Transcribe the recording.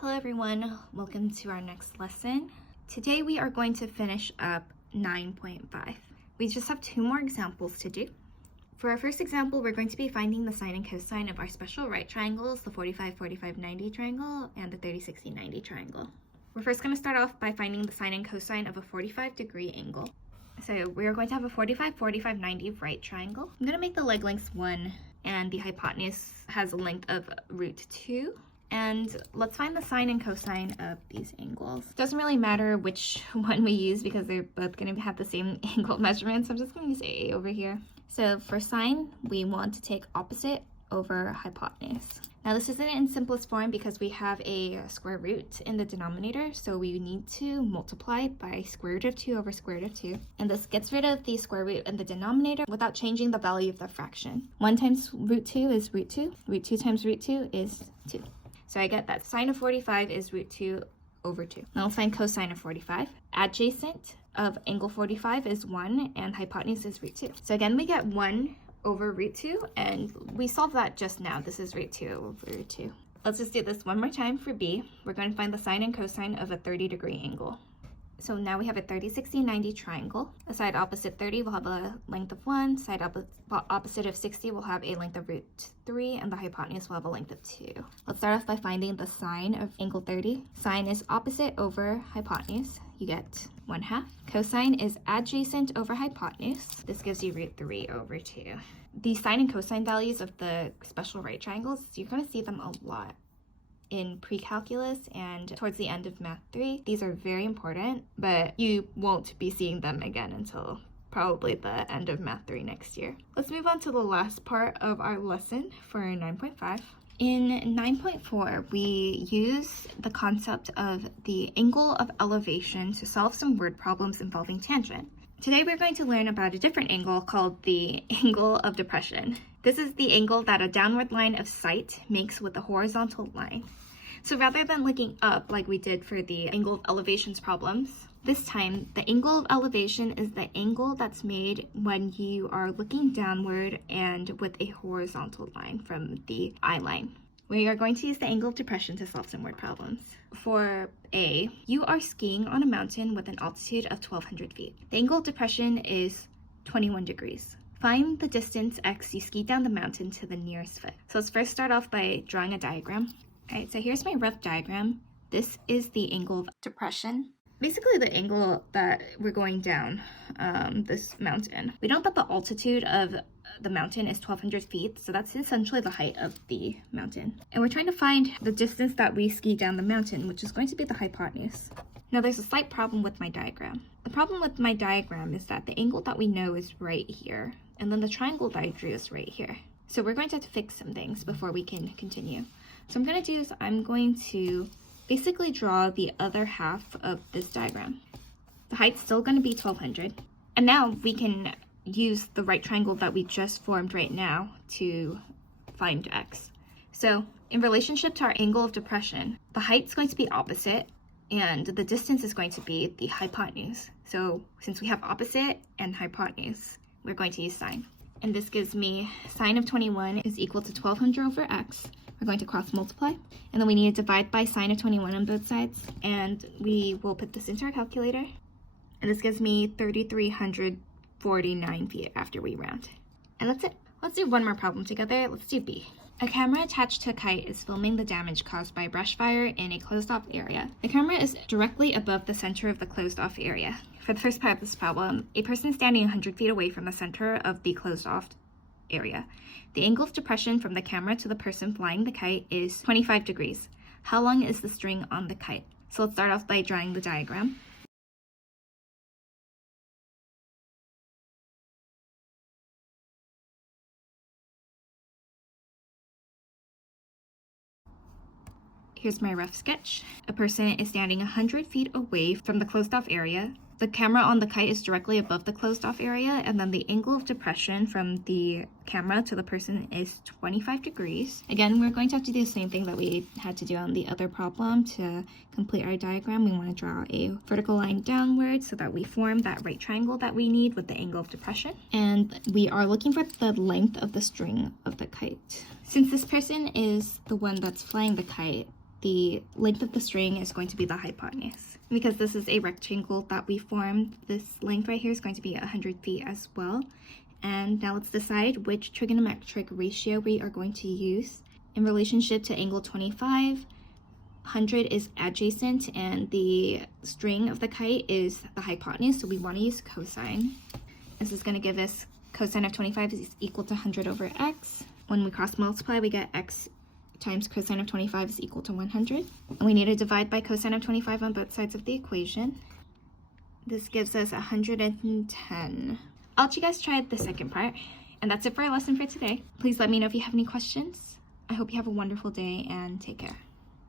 Hello everyone, welcome to our next lesson. Today we are going to finish up 9.5. We just have two more examples to do. For our first example, we're going to be finding the sine and cosine of our special right triangles, the 45-45-90 triangle and the 30-60-90 triangle. We're first going to start off by finding the sine and cosine of a 45-degree angle. So we are going to have a 45-45-90 right triangle. I'm going to make the leg lengths 1 and the hypotenuse has a length of root 2. And let's find the sine and cosine of these angles. Doesn't really matter which one we use because they're both going to have the same angle measurements. I'm just going to use A over here. So for sine, we want to take opposite over hypotenuse. Now this isn't in simplest form because we have a square root in the denominator, so we need to multiply by square root of 2 over square root of 2. And this gets rid of the square root in the denominator without changing the value of the fraction. 1 times root 2 is root 2. Root 2 times root 2 is 2. So I get that sine of 45 is root 2 over 2. Now let's find cosine of 45. Adjacent of angle 45 is 1 and hypotenuse is root 2. So again, we get 1 over root 2 and we solved that just now. This is root 2 over root 2. Let's just do this one more time for B. We're going to find the sine and cosine of a 30-degree angle. So now we have a 30-60-90 triangle. A side opposite 30 will have a length of 1. Side opposite of 60 will have a length of root 3, and the hypotenuse will have a length of 2. Let's start off by finding the sine of angle 30. Sine is opposite over hypotenuse. You get 1/2. Cosine is adjacent over hypotenuse. This gives you root 3 over 2. The sine and cosine values of the special right triangles, you're going to see them a lot in pre-calculus and towards the end of Math 3. These are very important, but you won't be seeing them again until probably the end of Math 3 next year. Let's move on to the last part of our lesson for 9.5. In 9.4, we use the concept of the angle of elevation to solve some word problems involving tangent. Today we're going to learn about a different angle called the angle of depression. This is the angle that a downward line of sight makes with a horizontal line. So rather than looking up like we did for the angle of elevations problems, this time the angle of elevation is the angle that's made when you are looking downward and with a horizontal line from the eye line. We are going to use the angle of depression to solve some word problems. For A, you are skiing on a mountain with an altitude of 1,200 feet. The angle of depression is 21 degrees. Find the distance x you ski down the mountain to the nearest foot. So let's first start off by drawing a diagram. All right, so here's my rough diagram. This is the angle of depression. Basically the angle that we're going down this mountain. We know that the altitude of the mountain is 1,200 feet, so that's essentially the height of the mountain. And we're trying to find the distance that we ski down the mountain, which is going to be the hypotenuse. Now there's a slight problem with my diagram. The problem with my diagram is that the angle that we know is right here, and then the triangle that I drew is right here. So we're going to have to fix some things before we can continue. So I'm going to basically draw the other half of this diagram. The height's still going to be 1,200. And now we can use the right triangle that we just formed right now to find x. So in relationship to our angle of depression, the height's going to be opposite and the distance is going to be the hypotenuse. So since we have opposite and hypotenuse, we're going to use sine. And this gives me sine of 21 is equal to 1,200 over x. We're going to cross multiply, and then we need to divide by sine of 21 on both sides, and we will put this into our calculator, and this gives me 3,349 feet after we round. And that's it. Let's do one more problem together. Let's do B. A camera attached to a kite is filming the damage caused by brush fire in a closed-off area. The camera is directly above the center of the closed-off area. For the first part of this problem, a person standing 100 feet away from the center of the closed-off area. The angle of depression from the camera to the person flying the kite is 25 degrees. How long is the string on the kite? So let's start off by drawing the diagram. Here's my rough sketch. A person is standing 100 feet away from the closed-off area. The camera on the kite is directly above the closed-off area, and then the angle of depression from the camera to the person is 25 degrees. Again, we're going to have to do the same thing that we had to do on the other problem to complete our diagram. We want to draw a vertical line downward so that we form that right triangle that we need with the angle of depression. And we are looking for the length of the string of the kite. Since this person is the one that's flying the kite, the length of the string is going to be the hypotenuse. Because this is a rectangle that we formed, this length right here is going to be 100 feet as well. And now let's decide which trigonometric ratio we are going to use. In relationship to angle 25, 100 is adjacent and the string of the kite is the hypotenuse, so we want to use cosine. This is going to give us cosine of 25 is equal to 100 over x. When we cross multiply, we get x times cosine of 25 is equal to 100. And we need to divide by cosine of 25 on both sides of the equation. This gives us 110. I'll let you guys try the second part. And that's it for our lesson for today. Please let me know if you have any questions. I hope you have a wonderful day and take care.